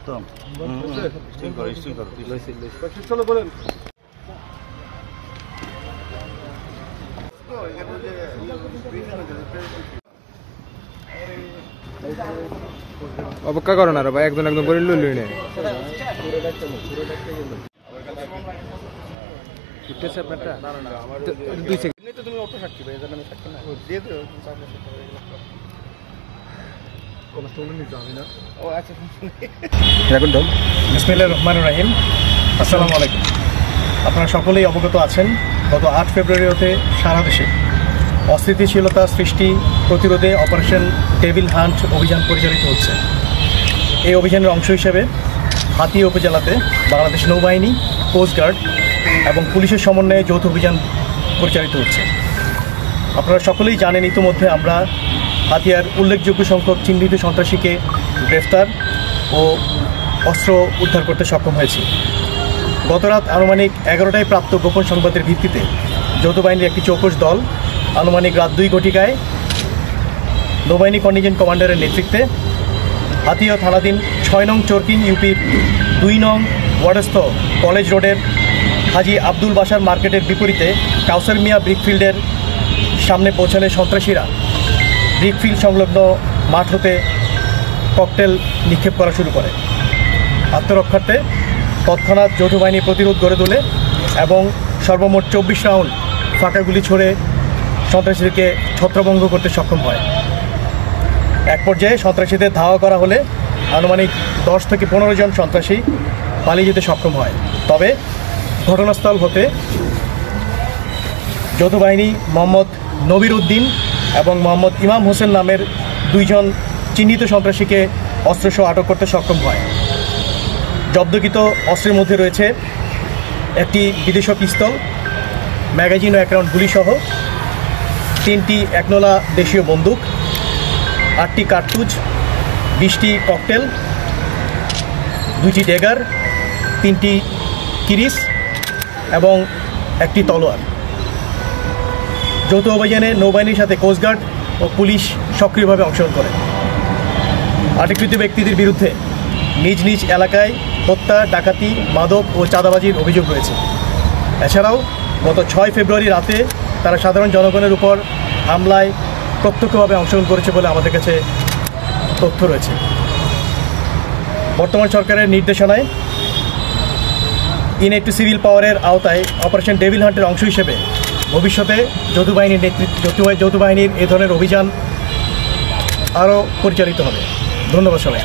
একদম চলো বলেন। অপেক্ষা করো না রে ভাই, একজন একজন করে লই নেয়। বিসমিল্লাহির রহমানির রহিম। আসসালামু আলাইকুম। আপনারা সকলেই অবগত আছেন, গত 8 ফেব্রুয়ারি হতে সারা দেশে অস্থিতিশীলতা সৃষ্টি প্রতিরোধে অপারেশন টেবিল হান্ট অভিযান পরিচালিত হচ্ছে। এই অভিযানের অংশ হিসেবে হাতিয়া উপজেলাতে বাংলাদেশ নৌবাহিনী, কোস্টগার্ড এবং পুলিশের সমন্বয়ে যৌথ অভিযান পরিচালিত হচ্ছে। আপনারা সকলেই জানেন, ইতিমধ্যে আমরা হাতিয়ার উল্লেখযোগ্য সংখ্যক চিহ্নিত সন্ত্রাসীকে গ্রেফতার ও অস্ত্র উদ্ধার করতে সক্ষম হয়েছি। গতরাত আনুমানিক 11টায় প্রাপ্ত গোপন সংবাদের ভিত্তিতে যৌথ বাহিনীর একটি চৌকস দল আনুমানিক রাত 2 ঘটিকায় নৌবাহিনী কন্টিনজেন্ট কমান্ডারের নেতৃত্বে হাতিয়া থানাধীন 6 নং চরকিং ইউপির 2 নং ওয়ার্ডস্থ কলেজ রোডের হাজি আব্দুল বাশার মার্কেটের বিপরীতে কাউসার মিয়া ব্রিকফিল্ডের সামনে পৌঁছালে সন্ত্রাসীরা ব্রিকফিল্ড সংলগ্ন মাঠ হতে ককটেল নিক্ষেপ করা শুরু করে। আত্মরক্ষার্থে তৎক্ষণাৎ যৌথ বাহিনী প্রতিরোধ গড়ে তোলে এবং সর্বমোট 24 রাউন্ড ফাঁকা গুলি ছড়ে সন্ত্রাসীদেরকে ছত্রভঙ্গ করতে সক্ষম হয়। এক পর্যায়ে সন্ত্রাসীদের ধাওয়া করা হলে আনুমানিক 10 থেকে 15 জন সন্ত্রাসী পালিয়ে যেতে সক্ষম হয়। তবে ঘটনাস্থল হতে যৌথ বাহিনী মোহাম্মদ নবির উদ্দিন এবং মোহাম্মদ ইমাম হোসেন নামের 2 জন চিহ্নিত সন্ত্রাসীকে অস্ত্রসহ আটক করতে সক্ষম হয়। জব্দকৃত অস্ত্রের মধ্যে রয়েছে একটি বিদেশি পিস্তল, ম্যাগাজিন ও 1 রাউন্ড গুলিসহ 3টি একনলা দেশীয় বন্দুক, 8টি কার্তুজ, 20টি ককটেল, 2টি ড্যাগার, 3টি কিরিস এবং একটি তলোয়ার। যৌথ অভিযানে নৌবাহিনীর সাথে কোস্টগার্ড ও পুলিশ সক্রিয়ভাবে অংশগ্রহণ করে। আটককৃত ব্যক্তিদের বিরুদ্ধে নিজ নিজ এলাকায় হত্যা, ডাকাতি, মাদক ও চাঁদাবাজির অভিযোগ রয়েছে। এছাড়াও গত 6 ফেব্রুয়ারি রাতে তারা সাধারণ জনগণের উপর হামলায় প্রত্যক্ষভাবে অংশগ্রহণ করেছে বলে আমাদের কাছে তথ্য রয়েছে। বর্তমান সরকারের নির্দেশনায় ইনএড টু সিভিল পাওয়ারের আওতায় অপারেশন ডেভিল হান্টের অংশ হিসেবে ভবিষ্যতে যৌথ বাহিনীর এ ধরনের অভিযান আরও পরিচালিত হবে। ধন্যবাদ সবাই।